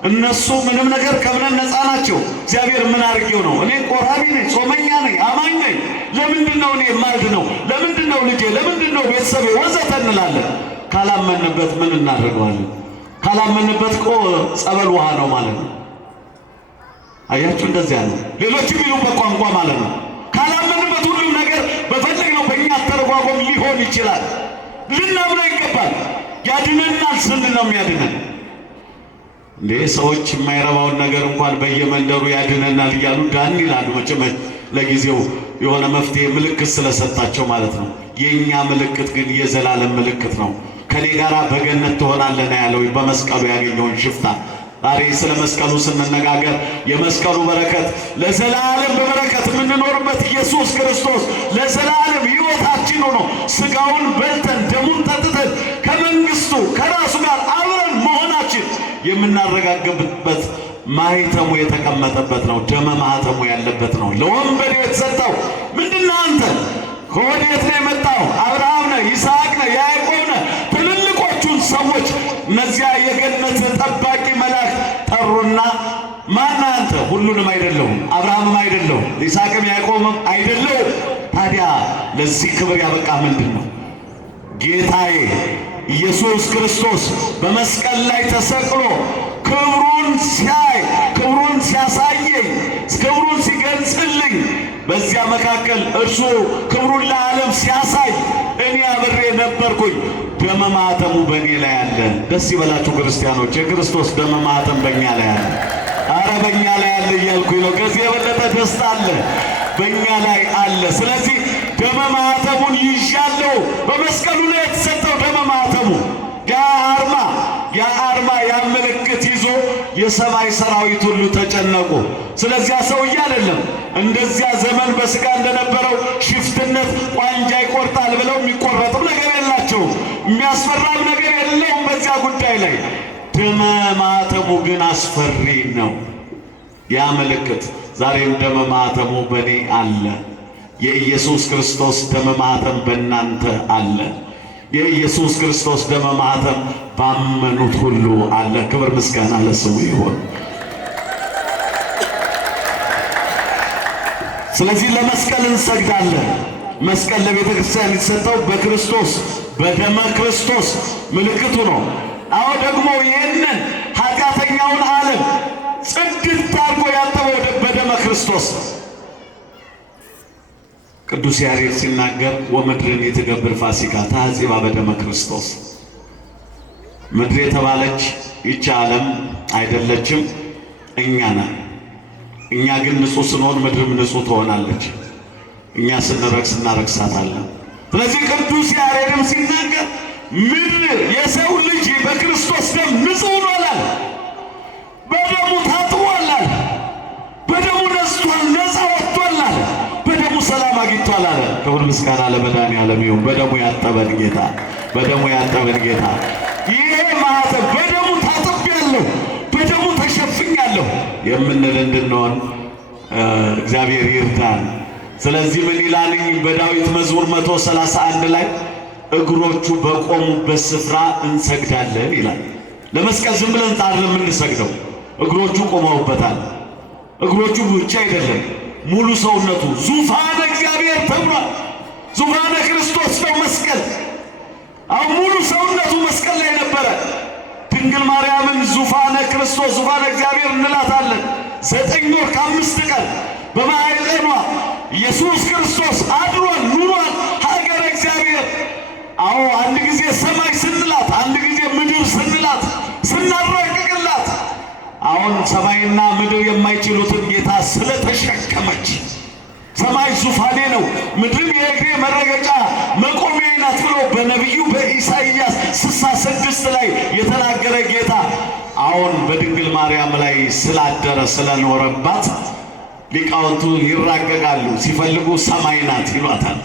እነሱ ምንም ነገር ከእምነት ነፃ ናቸው። እግዚአብሔር ምን አድርጌው ነው? እኔ ቆራቢ ነኝ፣ ጾመኛ ነኝ፣ አማኝ ነኝ። ለምንድን ነው እኔ የማልድ ነው? ለምንድን ነው ልጄ? ለምንድን ነው ቤተሰቤ? ወዘተ እንላለን። ካላመንበት ምን እናደርገዋለን? ካላመንበት እኮ ጸበል ውሃ ነው ማለት ነው። አያችሁ፣ እንደዚያ ነው። ሌሎችም ይሉበት ቋንቋ ማለት ነው። ካላመንበት ሁሉም ነገር በፈለግነው በእኛ አተረጓጎም ሊሆን ይችላል። ልናምነው ይገባል። ያድነናል ስንል ነው የሚያድነን። እንዴ ሰዎች የማይረባውን ነገር እንኳን በየመንደሩ ያድነናል እያሉ ዳን ይላሉ። መቼም ለጊዜው የሆነ መፍትሄ ምልክት ስለሰጣቸው ማለት ነው። የኛ ምልክት ግን የዘላለም ምልክት ነው። ከኔ ጋራ በገነት ትሆናለህ ያለው በመስቀሉ ያገኘውን ሽፍታ። ዛሬ ስለ መስቀሉ ስንነጋገር የመስቀሉ በረከት ለዘላለም በበረከት የምንኖርበት ኢየሱስ ክርስቶስ ለዘላለም ሕይወታችን ሆኖ ስጋውን በልተን ደሙን ጠጥተን ከመንግስቱ ከራሱ ጋር አብረን መሆናችን የምናረጋግጥበት ማህተሙ የተቀመጠበት ነው። ደመ ማህተሙ ያለበት ነው። ለወንበዴ የተሰጠው ምንድነው? አንተ ከወዴት ነው የመጣው? አብርሃም ነህ፣ ይስሐቅ ነህ፣ ያዕቆብ ነህ። ትልልቆቹን ሰዎች እነዚያ የገነት ጠባቂ መላእክት ጠሩና ማን አንተ? ሁሉንም አይደለሁም፣ አብርሃምም አይደለሁም፣ ይስሐቅም ያዕቆብም አይደለሁም። ታዲያ ለዚህ ክብር ያበቃ ምንድን ነው? ጌታዬ ኢየሱስ ክርስቶስ በመስቀል ላይ ተሰቅሎ ክብሩን ሲያይ ክብሩን ሲያሳየኝ ክብሩን ሲገልጽልኝ በዚያ መካከል እርሱ ክብሩን ለዓለም ሲያሳይ እኔ አብሬ ነበርኩኝ። ደመ ማኅተሙ በእኔ ላይ አለ። ደስ ይበላችሁ ክርስቲያኖች፣ የክርስቶስ ደመ ማኅተም በእኛ ላይ አለ። አረ በእኛ ላይ አለ እያልኩኝ ነው። ከዚህ የበለጠ ደስታ አለ? በእኛ ላይ አለ። ስለዚህ ደመ ማኅተሙን ይዣለሁ። በመስቀሉ ላይ የተሰጠው ደመ ማኅተሙ ያ አርማ ያ ምልክት ይዞ የሰማይ ሰራዊት ሁሉ ተጨነቁ። ስለዚያ ሰውዬ አይደለም እንደዚያ ዘመን በስጋ እንደነበረው ሽፍትነት ቋንጃ ይቆርጣል ብለው የሚቆረጥም ነገር የላቸውም። የሚያስፈራም ነገር የለውም በዚያ ጉዳይ ላይ። ደመ ማኅተሙ ግን አስፈሪ ነው። ያ ምልክት ዛሬም ደመ ማኅተሙ በእኔ አለ። የኢየሱስ ክርስቶስ ደመ ማኅተም በእናንተ አለ። የኢየሱስ ክርስቶስ ደመ ማኅተም ባመኑት ሁሉ አለ። ክብር ምስጋና ለስሙ ይሁን። ስለዚህ ለመስቀል እንሰግዳለን። መስቀል ለቤተ ክርስቲያን የተሰጠው በክርስቶስ በደመ ክርስቶስ ምልክቱ ነው። አዎ ደግሞ ይህንን ኃጢአተኛውን ዓለም ጽድት አድርጎ ያጠበው በደመ ክርስቶስ። ቅዱስ ያሬድ ሲናገር ወምድርን የተገብር ፋሲካ ታጽባ በደመ ክርስቶስ። ምድር የተባለች ይቺ ዓለም አይደለችም፣ እኛ ነን። እኛ ግን ንጹሕ ስንሆን ምድርም ንጹሕ ትሆናለች። እኛ ስንረክስ እናረክሳታለን። ስለዚህ ቅዱስ ያሬድም ሲናገር ምድር የሰው ልጅ በክርስቶስ ደም ንጹሕ ሆኗል፣ በደሙ ታጥቧል፣ በደሙ ነጽቷል፣ ነፃ ወጥቷል፣ በደሙ ሰላም አግኝቷል አለ። ክብር ምስጋና ለመድኃኔዓለም ይሁን። በደሙ ያጠበን ጌታ፣ በደሙ ያጠበን ጌታ። ይሄ ማኅተም በደሙ ታጥቤያለሁ፣ በደሙ ተሸፍኛለሁ የምንል እንድንሆን እግዚአብሔር ይርዳን። ስለዚህ ምን ይላልኝ በዳዊት መዝሙር 131 ላይ እግሮቹ በቆሙበት ስፍራ እንሰግዳለን ይላል። ለመስቀል ዝም ብለን አይደለም የምንሰግደው፣ እግሮቹ ቆመውበታል። እግሮቹ ብቻ አይደለም ሙሉ ሰውነቱ ዙፋነ እግዚአብሔር ተብሏል። ዙፋነ ክርስቶስ ነው መስቀል። አሁን ሙሉ ሰውነቱ መስቀል ላይ ነበረ። ድንግል ማርያምን ዙፋነ ክርስቶስ ዙፋነ እግዚአብሔር እንላታለን። 9 ወር ከ5 ቀን በማኅፀኗ ኢየሱስ ክርስቶስ አድሯል፣ ኑሯል። ሀገረ እግዚአብሔር። አዎ አንድ ጊዜ ሰማይ ስንላት፣ አንድ ጊዜ ምድር ስንላት፣ ስናረቅቅላት፣ አሁን ሰማይና ምድር የማይችሉትን ጌታ ስለተሸከመች ሰማይ ዙፋኔ ነው፣ ምድርም የእግሬ መረገጫ መቆሚያ ናት ብሎ በነቢዩ በኢሳይያስ 66 ላይ የተናገረ ጌታ አሁን በድንግል ማርያም ላይ ስላደረ ስለኖረባት ሊቃውንቱ ይራቀቃሉ። ሲፈልጉ ሰማይ ናት ይሏታል፣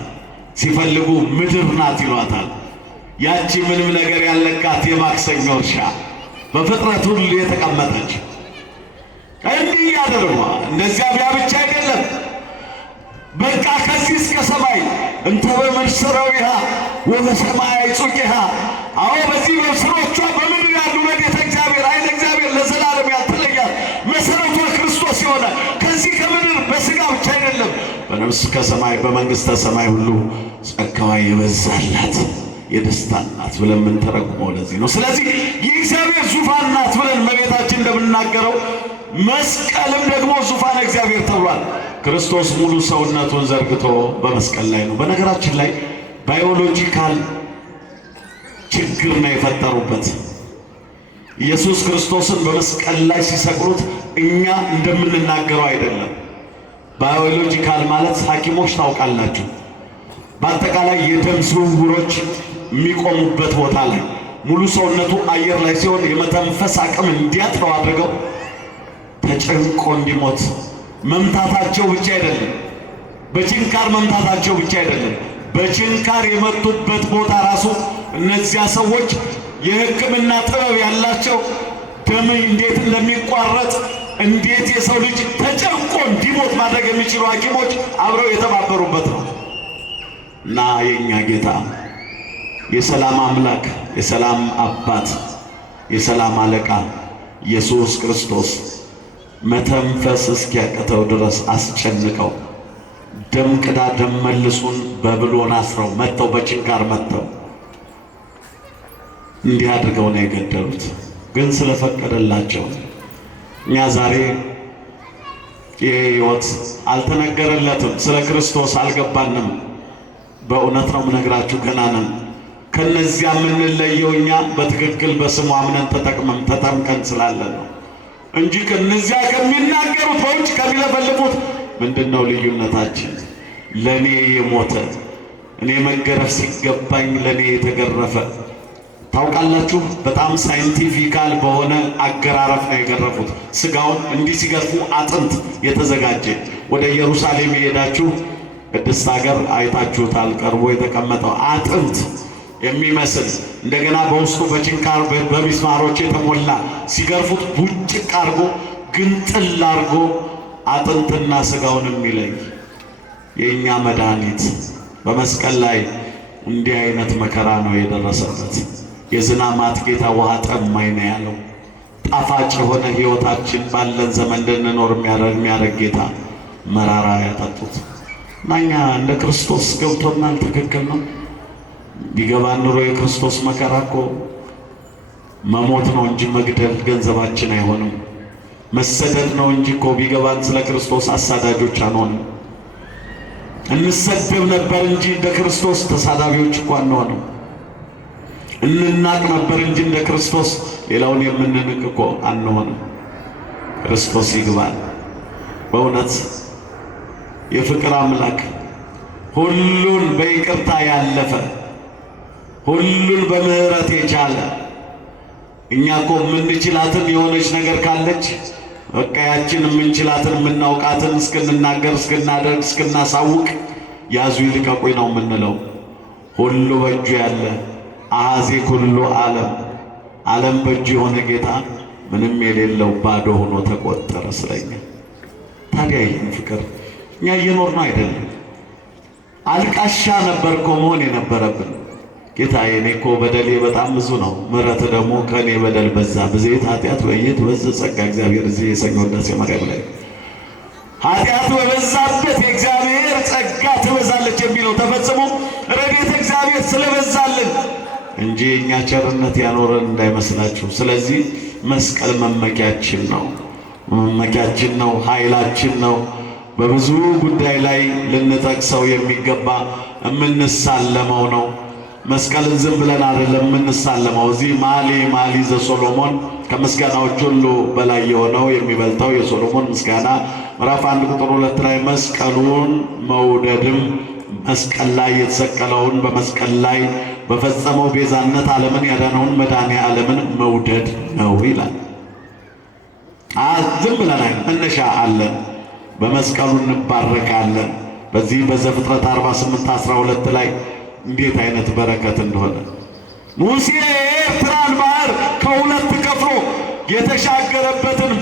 ሲፈልጉ ምድር ናት ይሏታል። ያቺ ምንም ነገር ያለቃት የማክሰኞ እርሻ በፍጥረት ሁሉ የተቀመጠች እንዲህ ያደርጓ። እንደዚያ ብቻ አይደለም። በቃ ከዚህ እስከ ሰማይ እንተ በመንሰራዊሃ ወበሰማይ ጹቂሃ። አዎ በዚህ በስሮቿ በምድር ያሉ ረድኤተ እግዚአብሔር ኃይለ እግዚአብሔር ለዘላለም ያልተለያት መሰረቷ ክርስቶስ የሆነ ከዚህ ከምድር በስጋ ብቻ አይደለም በነፍስ ከሰማይ በመንግስተ ሰማይ ሁሉ ጸጋዋ የበዛላት የደስታ ናት ብለን ምን ተረጉመው ለዚህ ነው። ስለዚህ የእግዚአብሔር ዙፋን ናት ብለን እመቤታችን እንደምናገረው መስቀልም ደግሞ ዙፋን እግዚአብሔር ተብሏል። ክርስቶስ ሙሉ ሰውነቱን ዘርግቶ በመስቀል ላይ ነው። በነገራችን ላይ ባዮሎጂካል ችግር ነው የፈጠሩበት። ኢየሱስ ክርስቶስን በመስቀል ላይ ሲሰቅሉት እኛ እንደምንናገረው አይደለም። ባዮሎጂካል ማለት ሐኪሞች ታውቃላችሁ፣ በአጠቃላይ የደም ዝውውሮች የሚቆሙበት ቦታ ላይ ሙሉ ሰውነቱ አየር ላይ ሲሆን የመተንፈስ አቅም እንዲያጥረው አድርገው ተጨንቆ እንዲሞት መምታታቸው ብቻ አይደለም፣ በችንካር መምታታቸው ብቻ አይደለም፣ በችንካር የመቱበት ቦታ ራሱ እነዚያ ሰዎች የሕክምና ጥበብ ያላቸው ደም እንዴት እንደሚቋረጥ እንዴት የሰው ልጅ ተጨንቆ እንዲሞት ማድረግ የሚችሉ ሐኪሞች አብረው የተባበሩበት ነው። እና የኛ ጌታ የሰላም አምላክ የሰላም አባት የሰላም አለቃ ኢየሱስ ክርስቶስ መተንፈስ እስኪያቅተው ድረስ አስጨንቀው ደም ቅዳ ደም መልሱን በብሎን አስረው መተው በችንካር መተው እንዲህ አድርገው ነው የገደሉት። ግን ስለፈቀደላቸው እኛ ዛሬ ይህ ሕይወት አልተነገረለትም፣ ስለ ክርስቶስ አልገባንም። በእውነት ነው የምነግራችሁ፣ ገና ነን። ከነዚያ የምንለየው እኛ በትክክል በስሙ አምነን ተጠምቀን ስላለን ነው እንጂ ከነዚያ ከሚናገሩት በውጭ ከሚለፈልፉት ምንድነው ልዩነታችን? ለኔ የሞተ እኔ መገረፍ ሲገባኝ ለኔ የተገረፈ። ታውቃላችሁ፣ በጣም ሳይንቲፊካል በሆነ አገራረፍ ነው የገረፉት። ስጋውን እንዲህ ሲገርፉ አጥንት የተዘጋጀ ወደ ኢየሩሳሌም የሄዳችሁ ቅድስት ሀገር አይታችሁታል። ቀርቦ የተቀመጠው አጥንት የሚመስል እንደገና በውስጡ በችንካር በሚስማሮች የተሞላ ሲገርፉት ቡጭቅ አርጎ ግንጥል አርጎ አጥንትና ስጋውን የሚለይ የኛ መድኃኒት በመስቀል ላይ እንዲህ አይነት መከራ ነው የደረሰበት። የዝናማት ጌታ ውሃ ጠማኝ ነው ያለው። ጣፋጭ የሆነ ሕይወታችን ባለን ዘመን እንድንኖር የሚያደርግ ጌታ መራራ ያጠጡት እና እኛ እንደ ክርስቶስ ገብቶናል። ትክክል ነው። ቢገባን ኑሮ የክርስቶስ መከራ እኮ መሞት ነው እንጂ መግደል ገንዘባችን አይሆንም። መሰደድ ነው እንጂ እኮ ቢገባን ስለ ክርስቶስ አሳዳጆች አንሆንም። እንሰደብ ነበር እንጂ እንደ ክርስቶስ ተሳዳቢዎች እኮ አንሆንም። እንናቅ ነበር እንጂ እንደ ክርስቶስ ሌላውን የምንንቅ እኮ አንሆንም። ክርስቶስ ይግባል። በእውነት የፍቅር አምላክ ሁሉን በይቅርታ ያለፈ ሁሉን በምህረት የቻለ እኛ እኮ የምንችላትን የሆነች ነገር ካለች በቃ ያችን የምንችላትን የምናውቃትን እስክንናገር እስክናደርግ እስክናሳውቅ ያዙ ይልቀቁኝ ነው የምንለው። ሁሉ በእጁ ያለ አሐዜ ኩሉ ዓለም በእጁ የሆነ ጌታ ምንም የሌለው ባዶ ሆኖ ተቆጠረ ስለኛ። ታዲያ ይህን ፍቅር እኛ እየኖርነው አይደለም። አልቃሻ ነበር እኮ መሆን የነበረብን። ጌታዬ እኔ እኮ በደሌ በጣም ብዙ ነው፣ ምሕረት ደግሞ ከኔ በደል በዛ። ብዜት ኃጢአት በየት በዝ ጸጋ እግዚአብሔር እዚህ የሰኞ ውዳሴ ማርያም ላይ ኃጢአት በበዛበት የእግዚአብሔር ጸጋ ትበዛለች የሚለው ተፈጽሞ ረድኤተ እግዚአብሔር ስለበዛልን እንጂ እኛ ቸርነት ያኖረን እንዳይመስላችሁ። ስለዚህ መስቀል መመኪያችን ነው፣ መመኪያችን ነው፣ ኃይላችን ነው። በብዙ ጉዳይ ላይ ልንጠቅሰው የሚገባ የምንሳለመው ነው። መስቀልን ዝም ብለን አይደለም የምንሳለመው። እዚህ መኃልየ ዘሰሎሞን ከምስጋናዎች ሁሉ በላይ የሆነው የሚበልጠው የሶሎሞን ምስጋና ምዕራፍ 1 ቁጥር 2 ላይ መስቀሉን መውደድም መስቀል ላይ የተሰቀለውን በመስቀል ላይ በፈጸመው ቤዛነት ዓለምን ያዳነውን መድኃኔ ዓለምን መውደድ ነው ይላል። ዝም ብለን መነሻ አለን፣ በመስቀሉ እንባረካለን። በዚህ በዘፍጥረት 48:12 ላይ እንዴት አይነት በረከት እንደሆነ ሙሴ የኤርትራን ባህር ከሁለት ከፍሎ የተሻገረበትን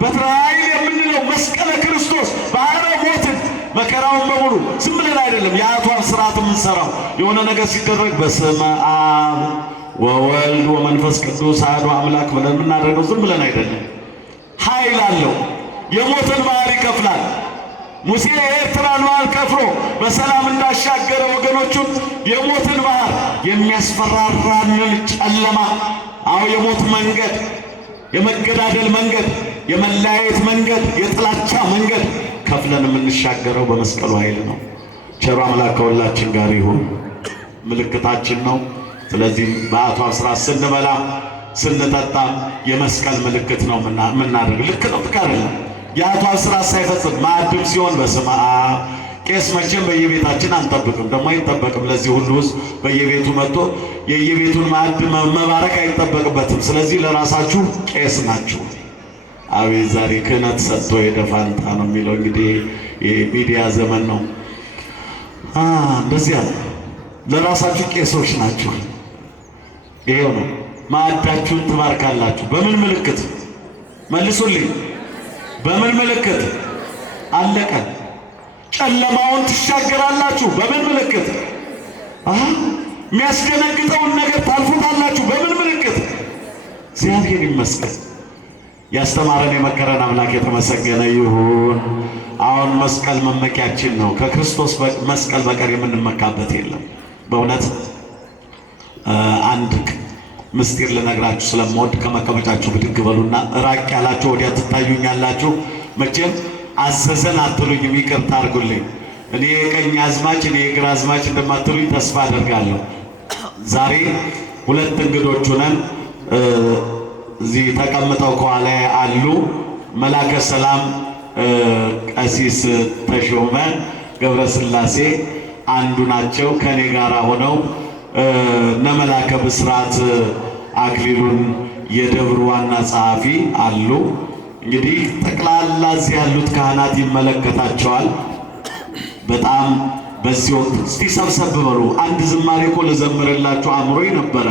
በትረ ኃይል የምንለው መስቀለ ክርስቶስ ባህረ ሞትን መከራውን በሙሉ ዝም ብለን አይደለም የአቷን ስርዓት የምንሰራው። የሆነ ነገር ሲደረግ በስመ አብ ወወልድ ወመንፈስ ቅዱስ አሐዱ አምላክ ብለን የምናደርገው ዝም ብለን አይደለም። ኃይል አለው። የሞትን ባህር ይከፍላል። ሙሴ የኤርትራን ባህር ከፍሎ በሰላም እንዳሻገረ ወገኖቹን የሞትን ባህር የሚያስፈራራንን ጨለማ የሞት መንገድ፣ የመገዳደል መንገድ፣ የመለያየት መንገድ፣ የጥላቻ መንገድ ከፍለን የምንሻገረው በመስቀሉ ኃይል ነው። ቸሩ አምላክ ከሁላችን ጋር ይሁን። ምልክታችን ነው። ስለዚህ በአቷ ስራ ስንበላ ስንጠጣ የመስቀል ምልክት ነው የምናደርግ። ልክ ነው። ትካረለ የአቷ ስራ ሳይፈጽም ማዕድም ሲሆን በስመ አብ። ቄስ መቼም በየቤታችን አንጠብቅም፣ ደግሞ አይጠበቅም። ለዚህ ሁሉ ሕዝብ በየቤቱ መጥቶ የየቤቱን ማዕድ መባረክ አይጠበቅበትም። ስለዚህ ለራሳችሁ ቄስ ናችሁ። አቤት ዛሬ ክህነት ሰጥቶ የደፋንታ ነው የሚለው እንግዲህ የሚዲያ ዘመን ነው። እንደዚያ ለራሳችሁ ቄሶች ናችሁ። ይሄው ነው። ማዕዳችሁን ትባርካላችሁ። በምን ምልክት መልሱልኝ? በምን ምልክት? አለቀ። ጨለማውን ትሻገራላችሁ። በምን ምልክት? የሚያስደነግጠውን ነገር ታልፉታላችሁ። በምን ምልክት? እግዚአብሔር ይመስገን። ያስተማረን የመከረን አምላክ የተመሰገነ ይሁን። አሁን መስቀል መመኪያችን ነው። ከክርስቶስ መስቀል በቀር የምንመካበት የለም። በእውነት አንድ ምስጢር ልነግራችሁ ስለምወድ ከመቀመጫችሁ ብድግ በሉና ራቅ ያላችሁ ወዲያ ትታዩኛላችሁ። መቼም አዘዘን አትሉኝም፣ ይቅርታ አድርጉልኝ። እኔ የቀኝ አዝማች እኔ የግራ አዝማች እንደማትሉኝ ተስፋ አደርጋለሁ። ዛሬ ሁለት እንግዶች ሆነን እዚህ ተቀምጠው ከኋላ አሉ። መላከ ሰላም ቀሲስ ተሾመ ገብረስላሴ አንዱ ናቸው። ከኔ ጋር ሆነው ነመላከ ብስራት አክሊሉን የደብሩ ዋና ጸሐፊ አሉ። እንግዲህ ጠቅላላ እዚህ ያሉት ካህናት ይመለከታቸዋል። በጣም በዚህ ወቅት እስቲ ሰብሰብ በሉ። አንድ ዝማሬ እኮ ልዘምርላችሁ አምሮኝ ነበረ፣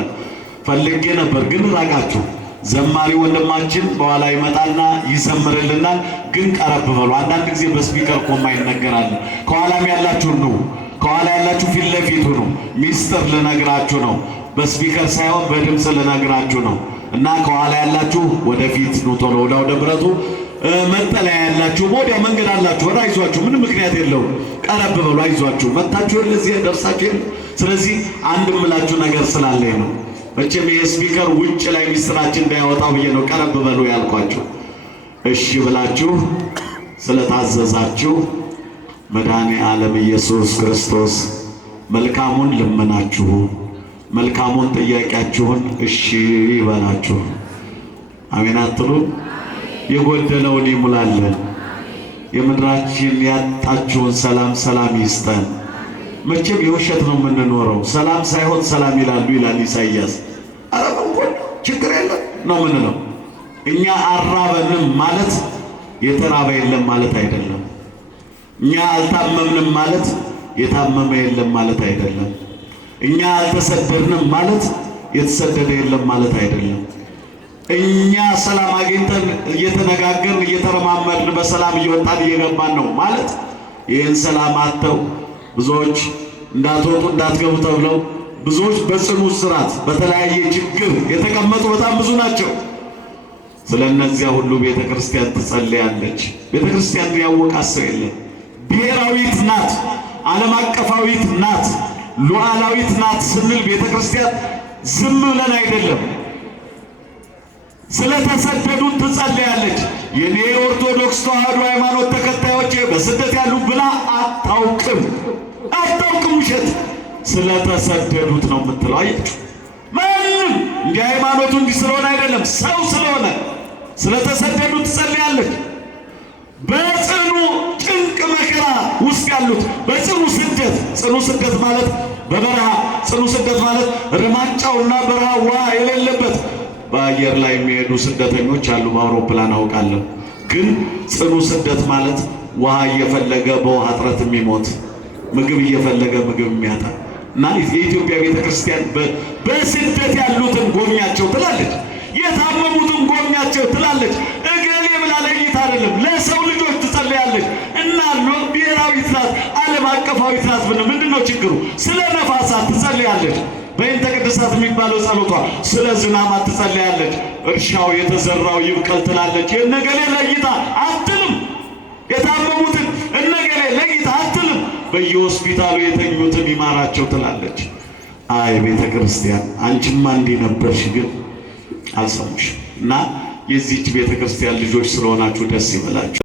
ፈልጌ ነበር ግን ራቃችሁ። ዘማሪ ወንድማችን በኋላ ይመጣና ይዘምርልናል። ግን ቀረብ በሉ። አንዳንድ ጊዜ በስፒከር ቆማ ይነገራል። ከኋላም ያላችሁ ነው፣ ከኋላ ያላችሁ ፊት ለፊቱ ነው። ሚስጥር ልነግራችሁ ነው። በስፒከር ሳይሆን በድምፅ ልነግራችሁ ነው። እና ከኋላ ያላችሁ ወደፊት ነው፣ ቶሎ ወደ ብረቱ። መጠለያ ያላችሁ ወዲያ መንገድ አላችሁ፣ ወደ አይዟችሁ፣ ምንም ምክንያት የለውም። ቀረብ በሉ፣ አይዟችሁ። መጣችሁ ለዚህ ደርሳችሁ። ስለዚህ አንድ ምላችሁ ነገር ስላለኝ ነው። መቼም የስፒከር ውጭ ላይ ሚስጥራችን እንዳያወጣው ብዬ ነው ቀረብ በሉ ያልኳችሁ። እሺ ብላችሁ ስለታዘዛችሁ መድኃኔ ዓለም ኢየሱስ ክርስቶስ መልካሙን ልመናችሁ መልካሙን ጥያቄያችሁን እሺ ይበላችሁ። አሜን አትሉ? የጎደለውን ይሙላልን። የምድራችን ያጣችውን ሰላም ይስጠን። መቼም የውሸት ነው የምንኖረው። ሰላም ሳይሆን ሰላም ይላሉ ይላል ኢሳይያስ። አረበንኮን ችግር የለም ነው ምንለው። እኛ አራበንም ማለት የተራበ የለም ማለት አይደለም። እኛ አልታመምንም ማለት የታመመ የለም ማለት አይደለም። እኛ አልተሰደድንም ማለት የተሰደደ የለም ማለት አይደለም። እኛ ሰላም አግኝተን እየተነጋገርን እየተረማመድን በሰላም እየወጣን እየገባን ነው ማለት ይህን ሰላም አጥተው ብዙዎች እንዳትወጡ እንዳትገቡ ተብለው ብዙዎች በጽኑ እስራት በተለያየ ችግር የተቀመጡ በጣም ብዙ ናቸው። ስለነዚያ ሁሉ ቤተክርስቲያን ትጸልያለች። ቤተክርስቲያን ያወቃት ሰው የለም። ብሔራዊት ናት፣ ዓለም አቀፋዊት ናት፣ ሉዓላዊት ናት ስንል ቤተክርስቲያን ዝም ብለን አይደለም። ስለተሰደዱት ትጸልያለች። የኔ ኦርቶዶክስ ተዋሕዶ ሃይማኖት ተከታዮች በስደት ያሉ ብላ አታውቅም። ውሸት ስለተሰደዱት ነው የምትለው። አያችሁ፣ ማንም እንዲህ ሃይማኖቱ እንዲህ ስለሆነ አይደለም፣ ሰው ስለሆነ ስለተሰደዱት ትጸልያለች። በጽኑ ጭንቅ መከራ በበረሃ ውስጥ ያሉት በጽኑ ስደት ማለት በበረሃ ጽኑ ስደት ማለት ረማጫውና በረሃ ውሃ የሌለበት በአየር ላይ የሚሄዱ ስደተኞች አሉ። በአውሮፕላን አውቃለሁ። ግን ጽኑ ስደት ማለት ውሃ እየፈለገ በውሃ እጥረት የሚሞት ምግብ እየፈለገ ምግብ የሚያጣ እና የኢትዮጵያ ቤተክርስቲያን በስደት ያሉትን ጎብኛቸው ትላለች። የታመሙትን ጎብኛቸው ትላለች። እገሌ ብላ ለይታ አይደለም፣ ለሰው ልጆች ትጸልያለች። እና ብሔራዊት ናት፣ ዓለም አቀፋዊት ናት። ምንድነው ችግሩ? ስለ ነፋሳት ትጸልያለች። በእንተ ቅድሳት የሚባለው ጸሎቷ ስለ ዝናማት ትጸልያለች። እርሻው የተዘራው ይብቀል ትላለች። የነገሌ ለይታ አትልም። የታመሙትን እነገሌ ለይታ አትልም። በየሆስፒታሉ የተኙትን ይማራቸው ትላለች። አይ ቤተ ክርስቲያን አንቺማ እንዲህ ነበርሽ፣ ግን አልሰሙሽ። እና የዚህች ቤተ ክርስቲያን ልጆች ስለሆናችሁ ደስ ይበላችሁ።